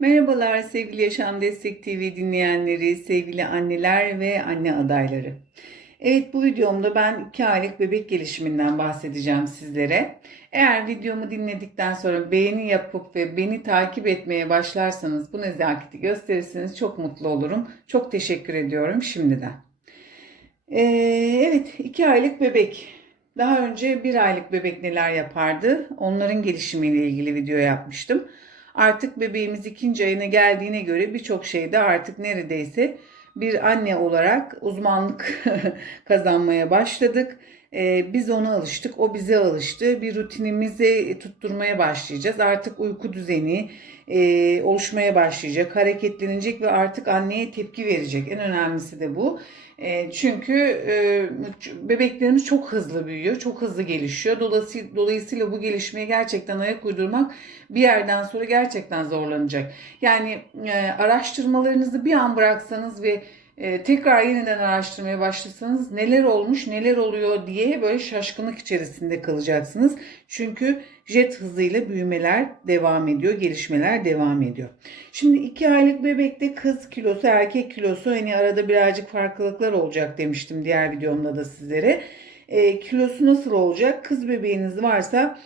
Merhabalar sevgili Yaşam Destek TV dinleyenleri, sevgili anneler ve anne adayları. Evet bu videomda ben 2 aylık bebek gelişiminden bahsedeceğim sizlere. Eğer videomu dinledikten sonra beğeni yapıp ve beni takip etmeye başlarsanız bu nezaketi gösterirseniz çok mutlu olurum. Çok teşekkür ediyorum şimdiden. Ee, evet 2 aylık bebek. Daha önce 1 aylık bebek neler yapardı? Onların gelişimiyle ilgili video yapmıştım. Artık bebeğimiz ikinci ayına geldiğine göre birçok şeyde artık neredeyse bir anne olarak uzmanlık kazanmaya başladık. Ee, biz ona alıştık, o bize alıştı. Bir rutinimizi tutturmaya başlayacağız. Artık uyku düzeni e, oluşmaya başlayacak, hareketlenecek ve artık anneye tepki verecek. En önemlisi de bu. E, çünkü e, bebeklerimiz çok hızlı büyüyor, çok hızlı gelişiyor. Dolayısıyla, dolayısıyla bu gelişmeye gerçekten ayak uydurmak bir yerden sonra gerçekten zorlanacak. Yani e, araştırmalarınızı bir an bıraksanız ve e, tekrar yeniden araştırmaya başlasanız neler olmuş neler oluyor diye böyle şaşkınlık içerisinde kalacaksınız. Çünkü jet hızıyla büyümeler devam ediyor, gelişmeler devam ediyor. Şimdi 2 aylık bebekte kız kilosu, erkek kilosu hani arada birazcık farklılıklar olacak demiştim diğer videomda da sizlere. E, kilosu nasıl olacak? Kız bebeğiniz varsa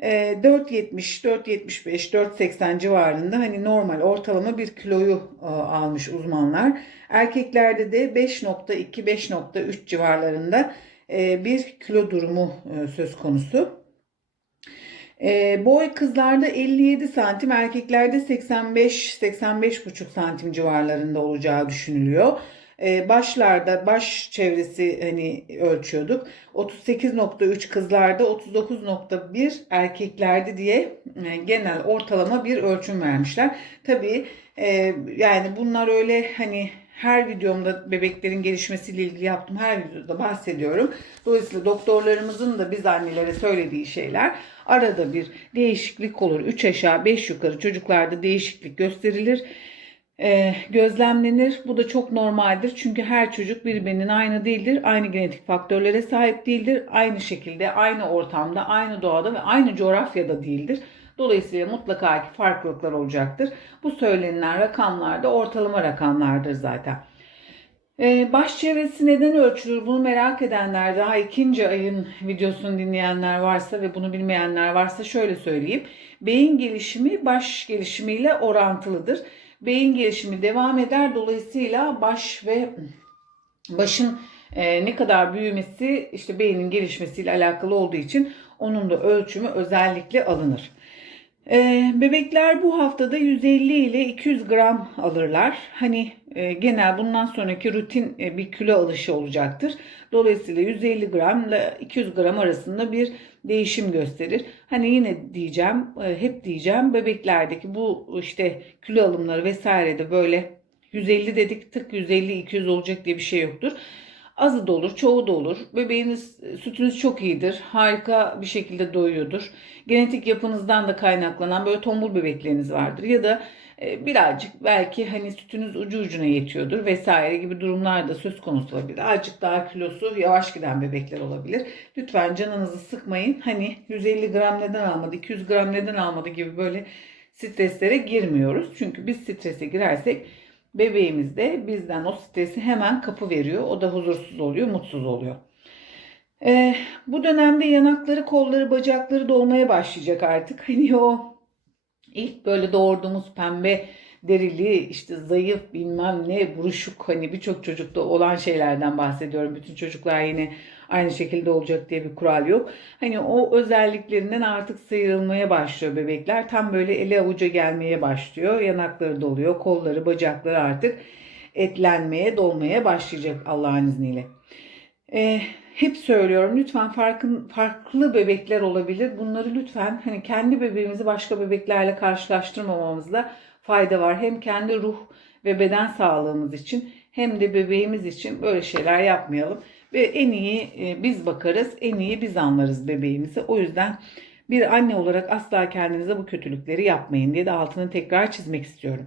4.70, 4.75, 4.80 civarında hani normal ortalama bir kiloyu e, almış uzmanlar. Erkeklerde de 5.2, 5.3 civarlarında e, bir kilo durumu e, söz konusu. Boy kızlarda 57 santim, erkeklerde 85-85,5 santim civarlarında olacağı düşünülüyor. Ee, başlarda baş çevresi hani ölçüyorduk. 38.3 kızlarda 39.1 erkeklerde diye e, genel ortalama bir ölçüm vermişler. Tabii e, yani bunlar öyle hani her videomda bebeklerin gelişmesiyle ilgili yaptım. Her videoda bahsediyorum. Dolayısıyla doktorlarımızın da biz annelere söylediği şeyler arada bir değişiklik olur. 3 aşağı 5 yukarı çocuklarda değişiklik gösterilir e, gözlemlenir. Bu da çok normaldir. Çünkü her çocuk birbirinin aynı değildir. Aynı genetik faktörlere sahip değildir. Aynı şekilde, aynı ortamda, aynı doğada ve aynı coğrafyada değildir. Dolayısıyla mutlaka ki farklılıklar olacaktır. Bu söylenilen rakamlar da ortalama rakamlardır zaten. Ee, baş çevresi neden ölçülür bunu merak edenler daha ikinci ayın videosunu dinleyenler varsa ve bunu bilmeyenler varsa şöyle söyleyeyim. Beyin gelişimi baş gelişimiyle orantılıdır beyin gelişimi devam eder. Dolayısıyla baş ve başın e, ne kadar büyümesi işte beynin gelişmesiyle alakalı olduğu için onun da ölçümü özellikle alınır. E, bebekler bu haftada 150 ile 200 gram alırlar. Hani e, genel bundan sonraki rutin e, bir kilo alışı olacaktır. Dolayısıyla 150 gram ile 200 gram arasında bir değişim gösterir. Hani yine diyeceğim, e, hep diyeceğim bebeklerdeki bu işte kilo alımları vesaire de böyle 150 dedik tık 150-200 olacak diye bir şey yoktur. Azı da olur, çoğu da olur. Bebeğiniz sütünüz çok iyidir. Harika bir şekilde doyuyordur. Genetik yapınızdan da kaynaklanan böyle tombul bebekleriniz vardır. Ya da e, birazcık belki hani sütünüz ucu ucuna yetiyordur vesaire gibi durumlar da söz konusu olabilir. Azıcık daha kilosu yavaş giden bebekler olabilir. Lütfen canınızı sıkmayın. Hani 150 gram neden almadı, 200 gram neden almadı gibi böyle streslere girmiyoruz. Çünkü biz strese girersek bebeğimiz de bizden o stresi hemen kapı veriyor. O da huzursuz oluyor, mutsuz oluyor. Ee, bu dönemde yanakları, kolları, bacakları dolmaya başlayacak artık. Hani o ilk böyle doğurduğumuz pembe derili işte zayıf bilmem ne buruşuk hani birçok çocukta olan şeylerden bahsediyorum. Bütün çocuklar yine aynı şekilde olacak diye bir kural yok. Hani o özelliklerinden artık sıyrılmaya başlıyor bebekler. Tam böyle ele avuca gelmeye başlıyor. Yanakları doluyor, kolları, bacakları artık etlenmeye, dolmaya başlayacak Allah'ın izniyle. Ee, hep söylüyorum lütfen farkın, farklı bebekler olabilir. Bunları lütfen hani kendi bebeğimizi başka bebeklerle karşılaştırmamamızda fayda var. Hem kendi ruh ve beden sağlığımız için hem de bebeğimiz için böyle şeyler yapmayalım. Ve en iyi e, biz bakarız, en iyi biz anlarız bebeğimizi. O yüzden bir anne olarak asla kendinize bu kötülükleri yapmayın diye de altını tekrar çizmek istiyorum.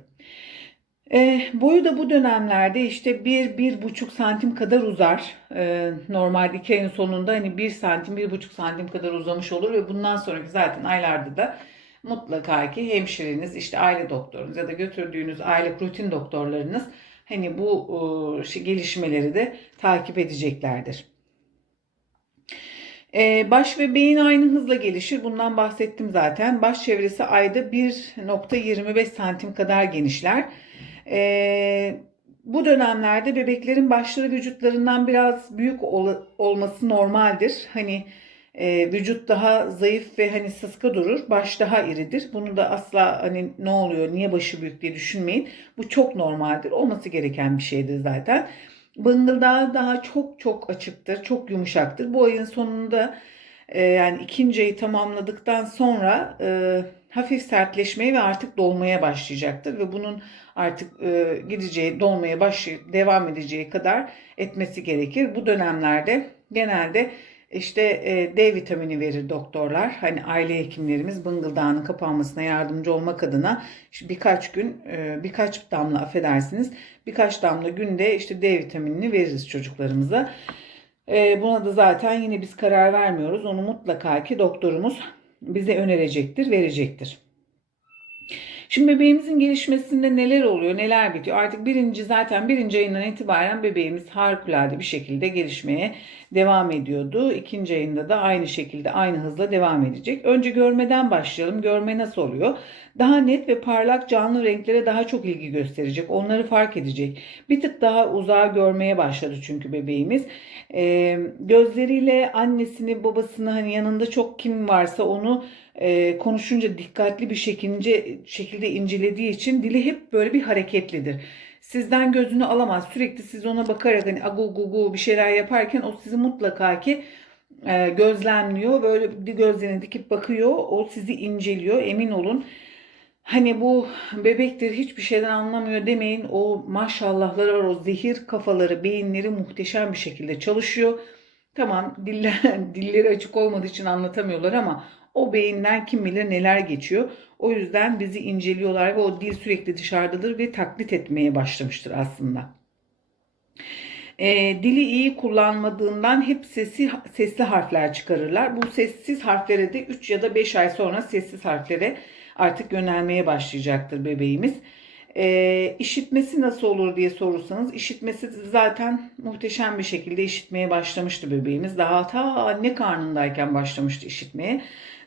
E, boyu da bu dönemlerde işte 1-1,5 santim kadar uzar. E, normal 2 ayın sonunda hani 1 santim 1,5 santim kadar uzamış olur ve bundan sonraki zaten aylarda da mutlaka ki hemşireniz, işte aile doktorunuz ya da götürdüğünüz aile rutin doktorlarınız hani bu e, gelişmeleri de takip edeceklerdir. Ee, baş ve beyin aynı hızla gelişir. Bundan bahsettim zaten. Baş çevresi ayda 1.25 santim kadar genişler. Ee, bu dönemlerde bebeklerin başları vücutlarından biraz büyük ol- olması normaldir. Hani e, vücut daha zayıf ve hani sıska durur. Baş daha iridir. Bunu da asla hani ne oluyor, niye başı büyük diye düşünmeyin. Bu çok normaldir. Olması gereken bir şeydir zaten. Bıngıldağı daha çok çok açıktır, çok yumuşaktır. Bu ayın sonunda e, yani ikinci ayı tamamladıktan sonra e, hafif sertleşmeye ve artık dolmaya başlayacaktır. Ve bunun artık e, gideceği, dolmaya başlayıp devam edeceği kadar etmesi gerekir. Bu dönemlerde genelde işte e, D vitamini verir doktorlar. Hani aile hekimlerimiz bıngıldağının kapanmasına yardımcı olmak adına birkaç gün, e, birkaç damla affedersiniz, birkaç damla günde işte D vitaminini veririz çocuklarımıza. E, buna da zaten yine biz karar vermiyoruz. Onu mutlaka ki doktorumuz bize önerecektir, verecektir. Şimdi bebeğimizin gelişmesinde neler oluyor, neler bitiyor? Artık birinci zaten birinci ayından itibaren bebeğimiz harikulade bir şekilde gelişmeye devam ediyordu. İkinci ayında da aynı şekilde aynı hızla devam edecek. Önce görmeden başlayalım. Görme nasıl oluyor? Daha net ve parlak canlı renklere daha çok ilgi gösterecek. Onları fark edecek. Bir tık daha uzağa görmeye başladı çünkü bebeğimiz. Ee, gözleriyle annesini, babasını hani yanında çok kim varsa onu e, konuşunca dikkatli bir şekilde, şekilde incelediği için dili hep böyle bir hareketlidir. Sizden gözünü alamaz. Sürekli siz ona bakarak hani agu gugu bir şeyler yaparken o sizi mutlaka ki e, gözlemliyor. Böyle bir gözlerini dikip bakıyor. O sizi inceliyor. Emin olun. Hani bu bebektir hiçbir şeyden anlamıyor demeyin. O maşallahları var. O zehir kafaları, beyinleri muhteşem bir şekilde çalışıyor. Tamam diller, dilleri açık olmadığı için anlatamıyorlar ama o beyinden kim bilir neler geçiyor. O yüzden bizi inceliyorlar ve o dil sürekli dışarıdadır ve taklit etmeye başlamıştır aslında. E, dili iyi kullanmadığından hep sesi, sesli harfler çıkarırlar. Bu sessiz harflere de 3 ya da 5 ay sonra sessiz harflere artık yönelmeye başlayacaktır bebeğimiz. E, işitmesi nasıl olur diye sorursanız işitmesi zaten muhteşem bir şekilde işitmeye başlamıştı bebeğimiz. Daha ta anne karnındayken başlamıştı işitmeye.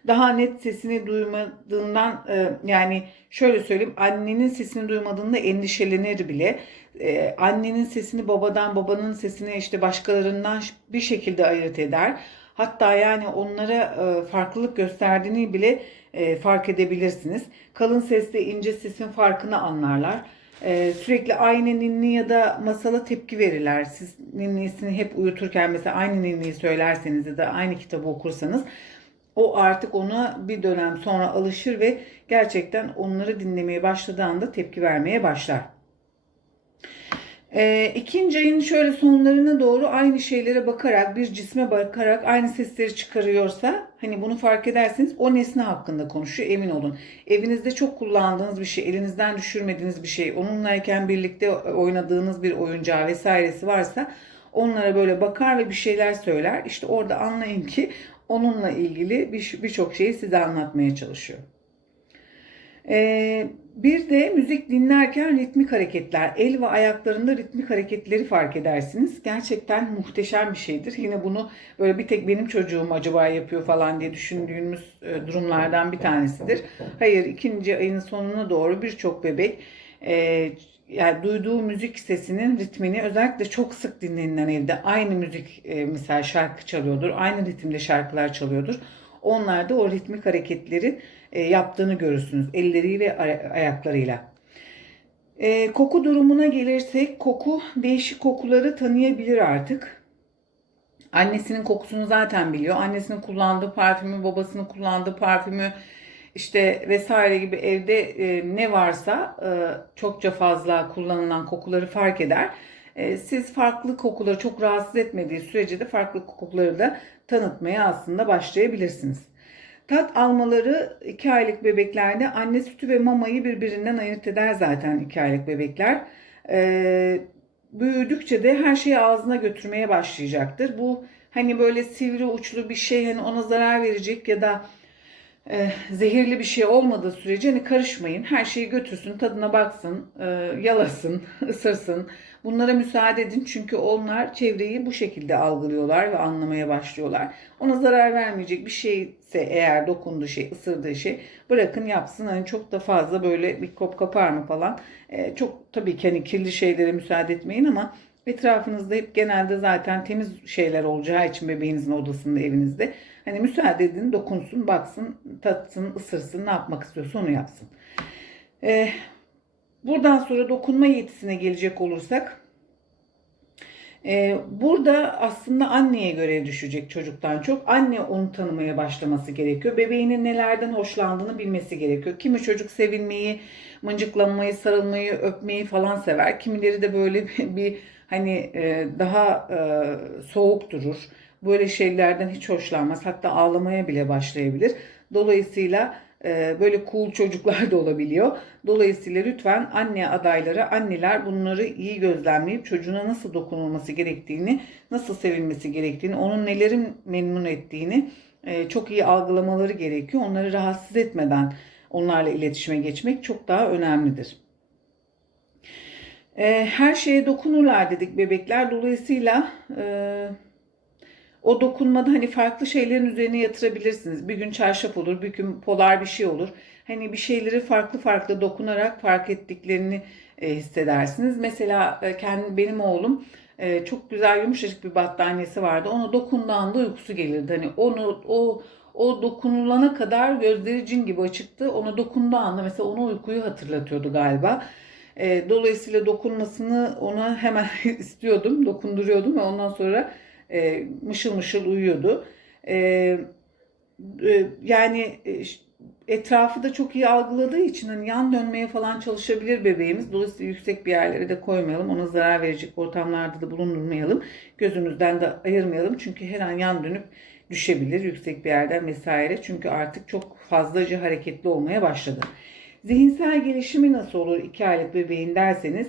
Daha net sesini duymadığından e, yani şöyle söyleyeyim annenin sesini duymadığında endişelenir bile. E, annenin sesini babadan babanın sesini işte başkalarından bir şekilde ayırt eder. Hatta yani onlara e, farklılık gösterdiğini bile e, fark edebilirsiniz. Kalın sesle ince sesin farkını anlarlar. E, sürekli aynı ninni ya da masala tepki verirler. Siz ninnisini hep uyuturken mesela aynı ninniyi söylerseniz ya da aynı kitabı okursanız o artık ona bir dönem sonra alışır ve gerçekten onları dinlemeye başladığı anda tepki vermeye başlar. E, ikinci ayın şöyle sonlarına doğru aynı şeylere bakarak bir cisme bakarak aynı sesleri çıkarıyorsa hani bunu fark ederseniz o nesne hakkında konuşuyor emin olun. Evinizde çok kullandığınız bir şey, elinizden düşürmediğiniz bir şey, onunlayken birlikte oynadığınız bir oyuncağı vesairesi varsa onlara böyle bakar ve bir şeyler söyler. İşte orada anlayın ki onunla ilgili birçok bir şeyi size anlatmaya çalışıyor. Ee, bir de müzik dinlerken ritmik hareketler, el ve ayaklarında ritmik hareketleri fark edersiniz. Gerçekten muhteşem bir şeydir. Yine bunu böyle bir tek benim çocuğum acaba yapıyor falan diye düşündüğümüz e, durumlardan bir tanesidir. Hayır, ikinci ayın sonuna doğru birçok bebek e, yani duyduğu müzik sesinin ritmini özellikle çok sık dinlenilen evde aynı müzik e, mesela şarkı çalıyordur, aynı ritimde şarkılar çalıyordur. Onlar da o ritmik hareketleri e, yaptığını görürsünüz elleriyle ayaklarıyla. E, koku durumuna gelirsek koku değişik kokuları tanıyabilir artık. Annesinin kokusunu zaten biliyor. Annesinin kullandığı parfümü, babasının kullandığı parfümü işte vesaire gibi evde e, ne varsa e, çokça fazla kullanılan kokuları fark eder. E, siz farklı kokuları çok rahatsız etmediği sürece de farklı kokuları da tanıtmaya aslında başlayabilirsiniz. Tat almaları 2 aylık bebeklerde anne sütü ve mamayı birbirinden ayırt eder zaten 2 aylık bebekler. Ee, büyüdükçe de her şeyi ağzına götürmeye başlayacaktır. Bu hani böyle sivri uçlu bir şey hani ona zarar verecek ya da e, zehirli bir şey olmadığı sürece hani karışmayın. Her şeyi götürsün, tadına baksın, e, yalasın, ısırsın. Bunlara müsaade edin çünkü onlar çevreyi bu şekilde algılıyorlar ve anlamaya başlıyorlar. Ona zarar vermeyecek bir şeyse eğer dokunduğu şey, ısırdığı şey bırakın yapsın. Hani çok da fazla böyle mikrop kapar mı falan. E, çok tabii ki hani kirli şeylere müsaade etmeyin ama etrafınızda hep genelde zaten temiz şeyler olacağı için bebeğinizin odasında, evinizde. Hani müsaade edin, dokunsun, baksın, tatsın, ısırsın, ne yapmak istiyorsa onu yapsın. Ee, buradan sonra dokunma yetisine gelecek olursak, e, burada aslında anneye göre düşecek çocuktan çok. Anne onu tanımaya başlaması gerekiyor. Bebeğinin nelerden hoşlandığını bilmesi gerekiyor. Kimi çocuk sevilmeyi, mıncıklanmayı, sarılmayı, öpmeyi falan sever. Kimileri de böyle bir hani e, daha e, soğuk durur. Böyle şeylerden hiç hoşlanmaz. Hatta ağlamaya bile başlayabilir. Dolayısıyla e, böyle cool çocuklar da olabiliyor. Dolayısıyla lütfen anne adayları, anneler bunları iyi gözlemleyip çocuğuna nasıl dokunulması gerektiğini, nasıl sevilmesi gerektiğini, onun nelerin memnun ettiğini e, çok iyi algılamaları gerekiyor. Onları rahatsız etmeden onlarla iletişime geçmek çok daha önemlidir. E, her şeye dokunurlar dedik bebekler. Dolayısıyla e, o dokunmada hani farklı şeylerin üzerine yatırabilirsiniz. Bir gün çarşaf olur, bir gün polar bir şey olur. Hani bir şeyleri farklı farklı dokunarak fark ettiklerini e, hissedersiniz. Mesela e, kendi benim oğlum e, çok güzel yumuşacık bir battaniyesi vardı. Ona dokunduğu anda uykusu gelirdi. Hani onu o o dokunulana kadar gözleri cin gibi açıktı. Ona dokunduğu anda mesela ona uykuyu hatırlatıyordu galiba. E, dolayısıyla dokunmasını ona hemen istiyordum, dokunduruyordum ve ondan sonra e, mışıl mışıl uyuyordu. E, e, yani e, etrafı da çok iyi algıladığı için hani yan dönmeye falan çalışabilir bebeğimiz. Dolayısıyla yüksek bir yerlere de koymayalım. Ona zarar verecek ortamlarda da bulundurmayalım. Gözümüzden de ayırmayalım. Çünkü her an yan dönüp düşebilir yüksek bir yerden vesaire. Çünkü artık çok fazlaca hareketli olmaya başladı. Zihinsel gelişimi nasıl olur 2 aylık bebeğin derseniz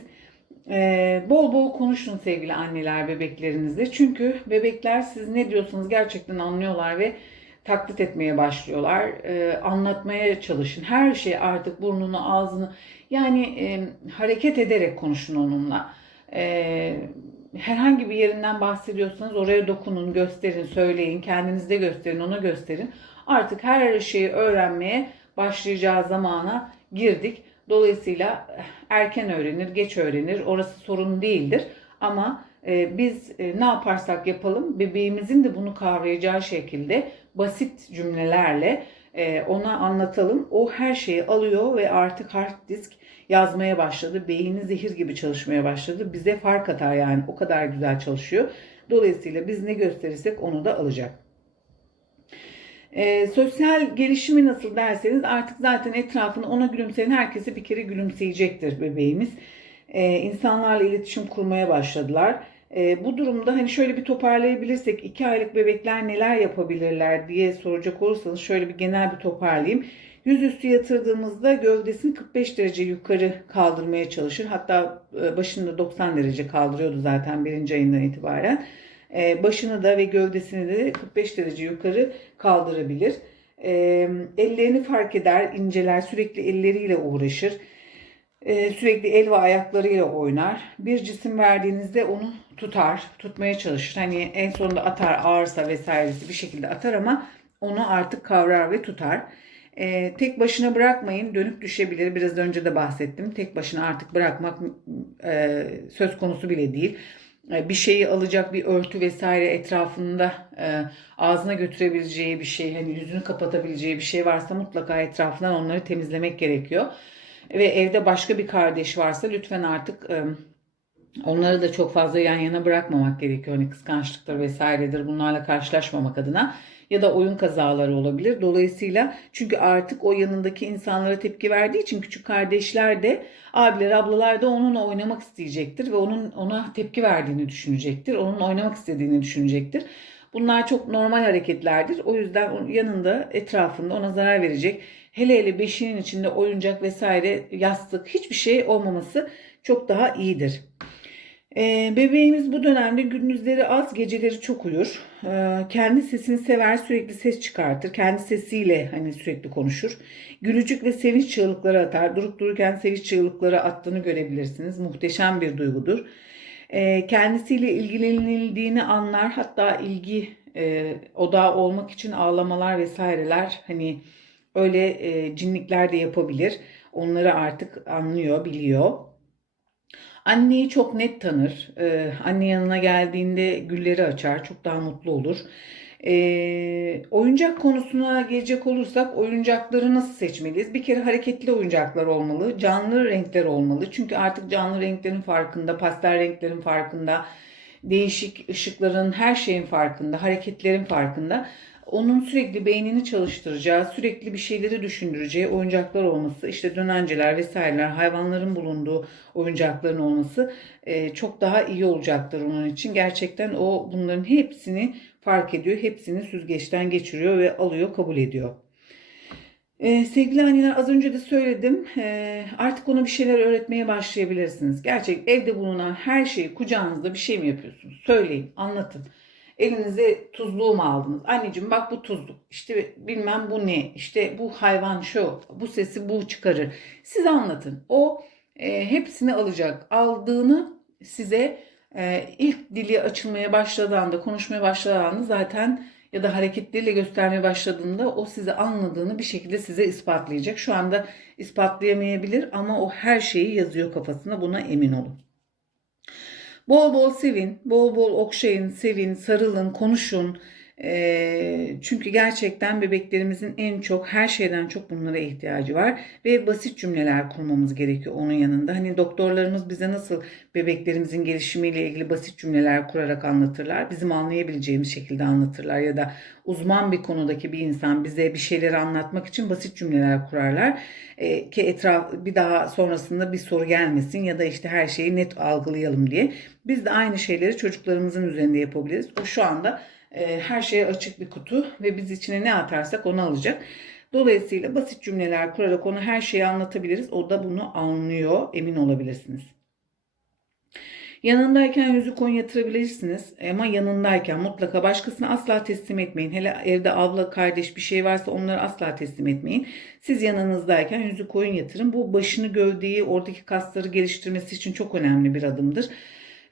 ee, bol bol konuşun sevgili anneler bebeklerinizle. Çünkü bebekler siz ne diyorsanız gerçekten anlıyorlar ve taklit etmeye başlıyorlar. Ee, anlatmaya çalışın. Her şey artık burnunu, ağzını yani e, hareket ederek konuşun onunla. Herhangi bir yerinden bahsediyorsanız oraya dokunun, gösterin, söyleyin, kendinizde gösterin, ona gösterin. Artık her şeyi öğrenmeye başlayacağı zamana girdik. Dolayısıyla eh, erken öğrenir, geç öğrenir. Orası sorun değildir. Ama e, biz e, ne yaparsak yapalım bebeğimizin de bunu kavrayacağı şekilde basit cümlelerle e, ona anlatalım. O her şeyi alıyor ve artık hard disk yazmaya başladı. Beyni zehir gibi çalışmaya başladı. Bize fark atar yani o kadar güzel çalışıyor. Dolayısıyla biz ne gösterirsek onu da alacak. E, sosyal gelişimi nasıl derseniz artık zaten etrafını ona gülümseyen herkese bir kere gülümseyecektir bebeğimiz. E, insanlarla iletişim kurmaya başladılar. E, bu durumda hani şöyle bir toparlayabilirsek iki aylık bebekler neler yapabilirler diye soracak olursanız şöyle bir genel bir toparlayayım. Yüzüstü yatırdığımızda gövdesini 45 derece yukarı kaldırmaya çalışır. Hatta e, başını 90 derece kaldırıyordu zaten birinci ayından itibaren. E, başını da ve gövdesini de 45 derece yukarı kaldırabilir. E, ellerini fark eder, inceler, sürekli elleriyle uğraşır. E, sürekli el ve ayaklarıyla oynar. Bir cisim verdiğinizde onu tutar, tutmaya çalışır. Hani en sonunda atar, ağırsa vesairesi bir şekilde atar ama onu artık kavrar ve tutar. E, tek başına bırakmayın, dönüp düşebilir. Biraz önce de bahsettim. Tek başına artık bırakmak e, söz konusu bile değil. E, bir şeyi alacak bir örtü vesaire etrafında e, ağzına götürebileceği bir şey, hani yüzünü kapatabileceği bir şey varsa mutlaka etrafından onları temizlemek gerekiyor. Ve evde başka bir kardeş varsa lütfen artık e, onları da çok fazla yan yana bırakmamak gerekiyor. Hani kıskançlıktır vesairedir bunlarla karşılaşmamak adına ya da oyun kazaları olabilir. Dolayısıyla çünkü artık o yanındaki insanlara tepki verdiği için küçük kardeşler de abiler ablalar da onunla oynamak isteyecektir ve onun ona tepki verdiğini düşünecektir. Onun oynamak istediğini düşünecektir. Bunlar çok normal hareketlerdir. O yüzden yanında etrafında ona zarar verecek hele hele beşiğin içinde oyuncak vesaire yastık hiçbir şey olmaması çok daha iyidir. Ee, bebeğimiz bu dönemde gündüzleri az, geceleri çok uyur. Ee, kendi sesini sever, sürekli ses çıkartır. Kendi sesiyle hani sürekli konuşur. Gülücük ve sevinç çığlıkları atar. Durup dururken sevinç çığlıkları attığını görebilirsiniz. Muhteşem bir duygudur. Ee, kendisiyle ilgilenildiğini anlar. Hatta ilgi e, odağı olmak için ağlamalar vesaireler hani öyle e, cinlikler de yapabilir. Onları artık anlıyor, biliyor. Anneyi çok net tanır. Ee, anne yanına geldiğinde gülleri açar. Çok daha mutlu olur. Ee, oyuncak konusuna gelecek olursak oyuncakları nasıl seçmeliyiz? Bir kere hareketli oyuncaklar olmalı. Canlı renkler olmalı. Çünkü artık canlı renklerin farkında, pastel renklerin farkında, değişik ışıkların, her şeyin farkında, hareketlerin farkında. Onun sürekli beynini çalıştıracağı, sürekli bir şeyleri düşündüreceği oyuncaklar olması, işte dönenceler vesaireler, hayvanların bulunduğu oyuncakların olması e, çok daha iyi olacaktır onun için. Gerçekten o bunların hepsini fark ediyor, hepsini süzgeçten geçiriyor ve alıyor, kabul ediyor. Ee, sevgili anneler az önce de söyledim Ee, artık ona bir şeyler öğretmeye başlayabilirsiniz. Gerçek evde bulunan her şeyi kucağınızda bir şey mi yapıyorsunuz? Söyleyin, anlatın. Elinize tuzluğu mu aldınız? Anneciğim bak bu tuzluk. İşte bilmem bu ne? İşte bu hayvan şu. Bu sesi bu çıkarır. Siz anlatın. O e, hepsini alacak. Aldığını size e, ilk dili açılmaya başladığında, konuşmaya başladığında zaten ya da hareketleriyle göstermeye başladığında o sizi anladığını bir şekilde size ispatlayacak. Şu anda ispatlayamayabilir ama o her şeyi yazıyor kafasına. Buna emin olun. Bol bol sevin, bol bol okşayın, sevin, sarılın, konuşun. Ee, çünkü gerçekten bebeklerimizin en çok her şeyden çok bunlara ihtiyacı var ve basit cümleler kurmamız gerekiyor onun yanında. Hani doktorlarımız bize nasıl bebeklerimizin gelişimiyle ilgili basit cümleler kurarak anlatırlar. Bizim anlayabileceğimiz şekilde anlatırlar ya da uzman bir konudaki bir insan bize bir şeyleri anlatmak için basit cümleler kurarlar. Ee, ki etraf bir daha sonrasında bir soru gelmesin ya da işte her şeyi net algılayalım diye. Biz de aynı şeyleri çocuklarımızın üzerinde yapabiliriz. O şu anda e, her şeye açık bir kutu ve biz içine ne atarsak onu alacak. Dolayısıyla basit cümleler kurarak onu her şeyi anlatabiliriz. O da bunu anlıyor, emin olabilirsiniz. Yanındayken yüzü koyun yatırabilirsiniz ama yanındayken mutlaka başkasına asla teslim etmeyin. Hele evde abla, kardeş bir şey varsa onları asla teslim etmeyin. Siz yanınızdayken yüzü koyun yatırın. Bu başını, gövdeyi, oradaki kasları geliştirmesi için çok önemli bir adımdır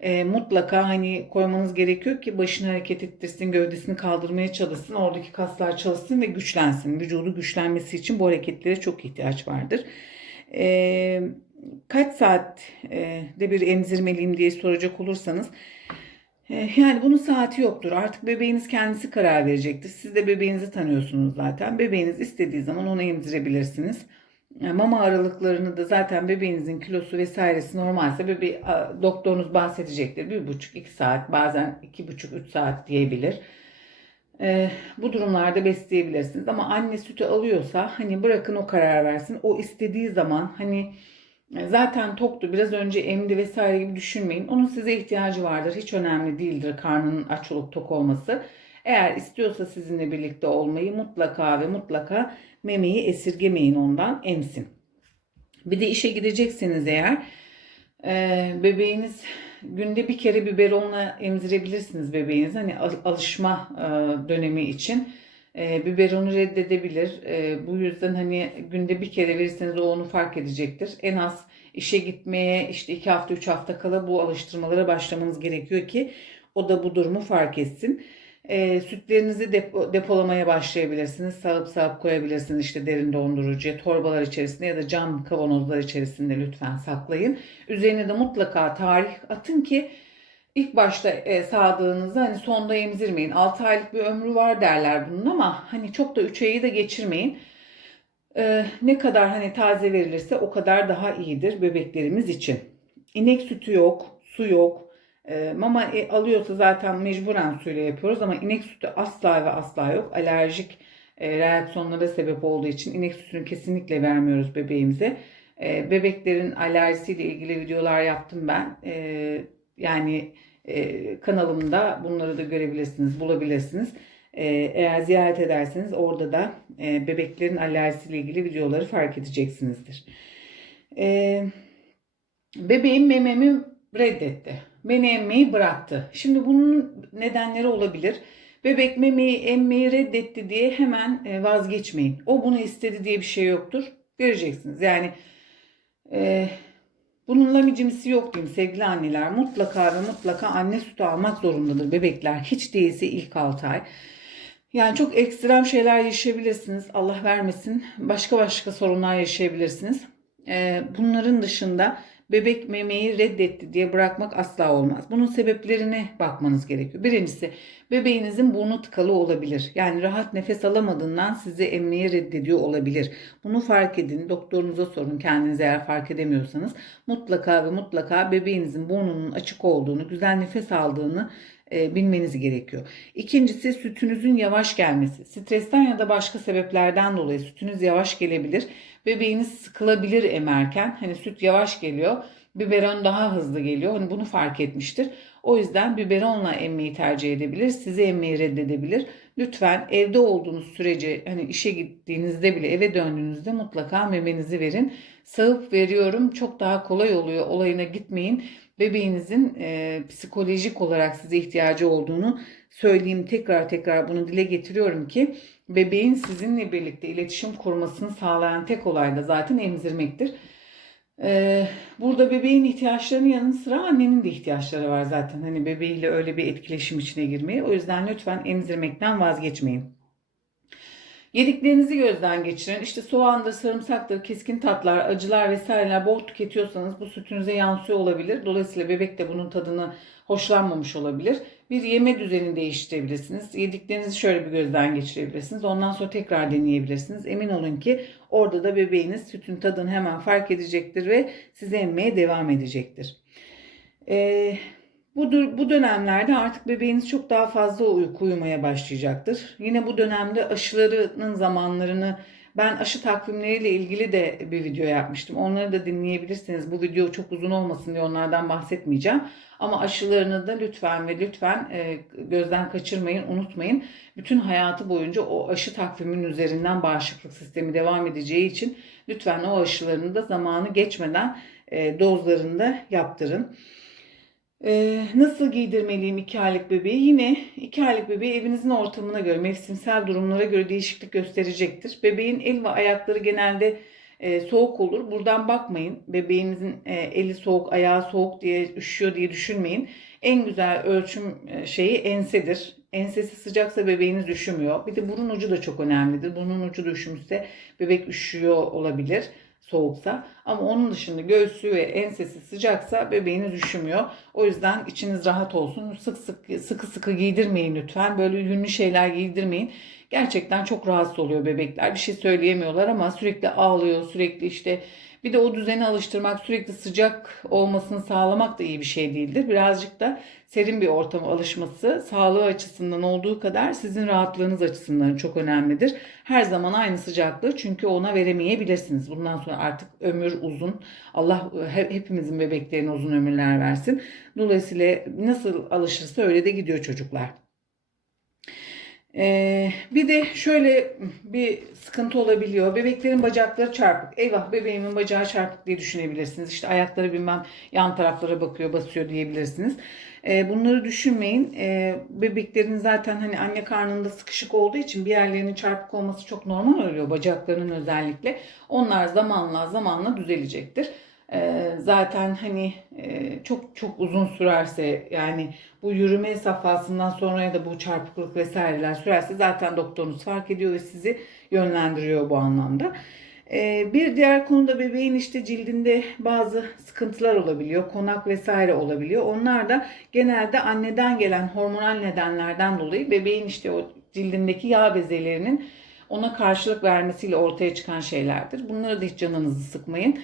e, mutlaka hani koymanız gerekiyor ki başını hareket ettirsin, gövdesini kaldırmaya çalışsın, oradaki kaslar çalışsın ve güçlensin. Vücudu güçlenmesi için bu hareketlere çok ihtiyaç vardır. E, kaç saatte bir emzirmeliyim diye soracak olursanız e, yani bunun saati yoktur. Artık bebeğiniz kendisi karar verecektir. Siz de bebeğinizi tanıyorsunuz zaten. Bebeğiniz istediği zaman onu emzirebilirsiniz. Mama aralıklarını da zaten bebeğinizin kilosu vesairesi normalse bebe doktorunuz bahsedecektir. Bir buçuk iki saat bazen iki buçuk üç saat diyebilir. Ee, bu durumlarda besleyebilirsiniz ama anne sütü alıyorsa hani bırakın o karar versin. O istediği zaman hani e, zaten toktu biraz önce emdi vesaire gibi düşünmeyin. Onun size ihtiyacı vardır. Hiç önemli değildir karnının aç olup tok olması. Eğer istiyorsa sizinle birlikte olmayı mutlaka ve mutlaka memeyi esirgemeyin ondan emsin. Bir de işe gidecekseniz eğer e, bebeğiniz günde bir kere biberonla emzirebilirsiniz bebeğiniz. Hani alışma e, dönemi için e, biberonu reddedebilir. E, bu yüzden hani günde bir kere verirseniz o onu fark edecektir. En az işe gitmeye işte iki hafta üç hafta kala bu alıştırmalara başlamanız gerekiyor ki o da bu durumu fark etsin. E, sütlerinizi depo, depolamaya başlayabilirsiniz. Sağıp sağıp koyabilirsiniz işte derin dondurucuya, torbalar içerisinde ya da cam kavanozlar içerisinde lütfen saklayın. Üzerine de mutlaka tarih atın ki ilk başta e, sağdığınızda hani sonda emzirmeyin. 6 aylık bir ömrü var derler bunun ama hani çok da 3 ayı da geçirmeyin. E, ne kadar hani taze verilirse o kadar daha iyidir bebeklerimiz için. İnek sütü yok, su yok, e, mama e, alıyorsa zaten mecburen suyla yapıyoruz ama inek sütü asla ve asla yok. Alerjik e, reaksiyonlara sebep olduğu için inek sütünü kesinlikle vermiyoruz bebeğimize. E, bebeklerin alerjisiyle ilgili videolar yaptım ben. E, yani e, kanalımda bunları da görebilirsiniz, bulabilirsiniz. Eğer ziyaret ederseniz orada da bebeklerin alerjisiyle ilgili videoları fark edeceksinizdir. E, bebeğim mememi reddetti. Beni emmeyi bıraktı. Şimdi bunun nedenleri olabilir. Bebek memeyi emmeyi reddetti diye hemen e, vazgeçmeyin. O bunu istedi diye bir şey yoktur. Göreceksiniz. Yani e, bunun lamicimsi yok diyeyim sevgili anneler. Mutlaka ve mutlaka anne sütü almak zorundadır bebekler. Hiç değilse ilk 6 ay. Yani çok ekstrem şeyler yaşayabilirsiniz. Allah vermesin. Başka başka sorunlar yaşayabilirsiniz. Ee, bunların dışında bebek memeyi reddetti diye bırakmak asla olmaz. Bunun sebeplerine bakmanız gerekiyor. Birincisi bebeğinizin burnu tıkalı olabilir. Yani rahat nefes alamadığından sizi emmeyi reddediyor olabilir. Bunu fark edin. Doktorunuza sorun kendiniz eğer fark edemiyorsanız. Mutlaka ve mutlaka bebeğinizin burnunun açık olduğunu, güzel nefes aldığını e, bilmeniz gerekiyor. İkincisi sütünüzün yavaş gelmesi. Stresten ya da başka sebeplerden dolayı sütünüz yavaş gelebilir. Bebeğiniz sıkılabilir emerken. Hani süt yavaş geliyor. Biberon daha hızlı geliyor. Hani bunu fark etmiştir. O yüzden biberonla emmeyi tercih edebilir. Sizi emmeyi reddedebilir. Lütfen evde olduğunuz sürece hani işe gittiğinizde bile eve döndüğünüzde mutlaka memenizi verin. Sağıp veriyorum çok daha kolay oluyor olayına gitmeyin bebeğinizin e, psikolojik olarak size ihtiyacı olduğunu söyleyeyim. Tekrar tekrar bunu dile getiriyorum ki bebeğin sizinle birlikte iletişim kurmasını sağlayan tek olay da zaten emzirmektir. E, burada bebeğin ihtiyaçlarının yanı sıra annenin de ihtiyaçları var zaten. Hani bebeğiyle öyle bir etkileşim içine girmeyi. O yüzden lütfen emzirmekten vazgeçmeyin. Yediklerinizi gözden geçirin. İşte soğandır, sarımsaktır, keskin tatlar, acılar vesaireler bol tüketiyorsanız bu sütünüze yansıyor olabilir. Dolayısıyla bebek de bunun tadını hoşlanmamış olabilir. Bir yeme düzeni değiştirebilirsiniz. Yediklerinizi şöyle bir gözden geçirebilirsiniz. Ondan sonra tekrar deneyebilirsiniz. Emin olun ki orada da bebeğiniz sütün tadını hemen fark edecektir ve size emmeye devam edecektir. Ee, bu, bu dönemlerde artık bebeğiniz çok daha fazla uyku uyumaya başlayacaktır. Yine bu dönemde aşılarının zamanlarını ben aşı takvimleriyle ilgili de bir video yapmıştım. Onları da dinleyebilirsiniz. Bu video çok uzun olmasın diye onlardan bahsetmeyeceğim. Ama aşılarını da lütfen ve lütfen e, gözden kaçırmayın, unutmayın. Bütün hayatı boyunca o aşı takvimin üzerinden bağışıklık sistemi devam edeceği için lütfen o aşılarını da zamanı geçmeden e, dozlarında yaptırın. Ee, nasıl giydirmeliyim 2 aylık bebeği? Yine 2 aylık bebeği evinizin ortamına göre, mevsimsel durumlara göre değişiklik gösterecektir. Bebeğin el ve ayakları genelde e, soğuk olur. Buradan bakmayın. Bebeğinizin e, eli soğuk, ayağı soğuk diye üşüyor diye düşünmeyin. En güzel ölçüm e, şeyi ensedir. Ensesi sıcaksa bebeğiniz üşümüyor. Bir de burun ucu da çok önemlidir. Burun ucu da üşümüşse bebek üşüyor olabilir soğuksa. Ama onun dışında göğsü ve ensesi sıcaksa bebeğiniz üşümüyor. O yüzden içiniz rahat olsun. Sık sık sıkı sıkı giydirmeyin lütfen. Böyle yünlü şeyler giydirmeyin. Gerçekten çok rahatsız oluyor bebekler. Bir şey söyleyemiyorlar ama sürekli ağlıyor, sürekli işte bir de o düzeni alıştırmak, sürekli sıcak olmasını sağlamak da iyi bir şey değildir. Birazcık da serin bir ortama alışması sağlığı açısından olduğu kadar sizin rahatlığınız açısından çok önemlidir. Her zaman aynı sıcaklığı çünkü ona veremeyebilirsiniz. Bundan sonra artık ömür uzun. Allah hepimizin bebeklerine uzun ömürler versin. Dolayısıyla nasıl alışırsa öyle de gidiyor çocuklar. Ee, bir de şöyle bir sıkıntı olabiliyor. Bebeklerin bacakları çarpık. Eyvah bebeğimin bacağı çarpık diye düşünebilirsiniz. İşte ayakları bilmem yan taraflara bakıyor, basıyor diyebilirsiniz. Ee, bunları düşünmeyin. Ee, bebeklerin zaten hani anne karnında sıkışık olduğu için bir yerlerinin çarpık olması çok normal oluyor. Bacaklarının özellikle. Onlar zamanla zamanla düzelecektir. Ee, zaten hani e, çok çok uzun sürerse yani bu yürüme safhasından sonra ya da bu çarpıklık vesaireler sürerse zaten doktorunuz fark ediyor ve sizi yönlendiriyor bu anlamda. Ee, bir diğer konuda bebeğin işte cildinde bazı sıkıntılar olabiliyor, konak vesaire olabiliyor. Onlar da genelde anneden gelen hormonal nedenlerden dolayı bebeğin işte o cildindeki yağ bezelerinin ona karşılık vermesiyle ortaya çıkan şeylerdir. Bunları da hiç canınızı sıkmayın.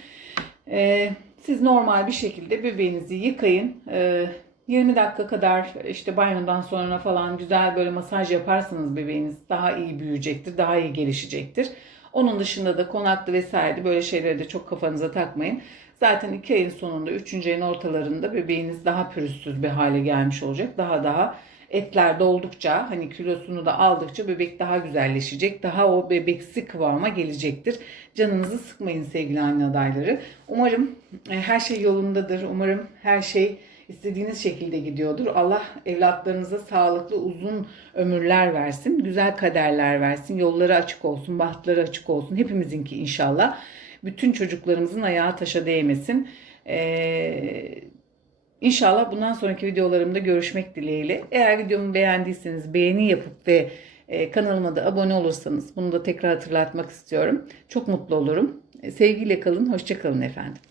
Ee, siz normal bir şekilde bebeğinizi yıkayın. Ee, 20 dakika kadar işte banyodan sonra falan güzel böyle masaj yaparsanız bebeğiniz daha iyi büyüyecektir, daha iyi gelişecektir. Onun dışında da konaklı vesaire böyle şeyleri de çok kafanıza takmayın. Zaten 2 ayın sonunda 3. ayın ortalarında bebeğiniz daha pürüzsüz bir hale gelmiş olacak. Daha daha etler doldukça hani kilosunu da aldıkça bebek daha güzelleşecek. Daha o bebeksi kıvama gelecektir. Canınızı sıkmayın sevgili anne adayları. Umarım e, her şey yolundadır. Umarım her şey istediğiniz şekilde gidiyordur. Allah evlatlarınıza sağlıklı uzun ömürler versin. Güzel kaderler versin. Yolları açık olsun, bahtları açık olsun. Hepimizinki inşallah. Bütün çocuklarımızın ayağı taşa değmesin. Ee, İnşallah bundan sonraki videolarımda görüşmek dileğiyle. Eğer videomu beğendiyseniz beğeni yapıp ve e, kanalıma da abone olursanız bunu da tekrar hatırlatmak istiyorum. Çok mutlu olurum. E, Sevgiyle kalın, hoşça kalın efendim.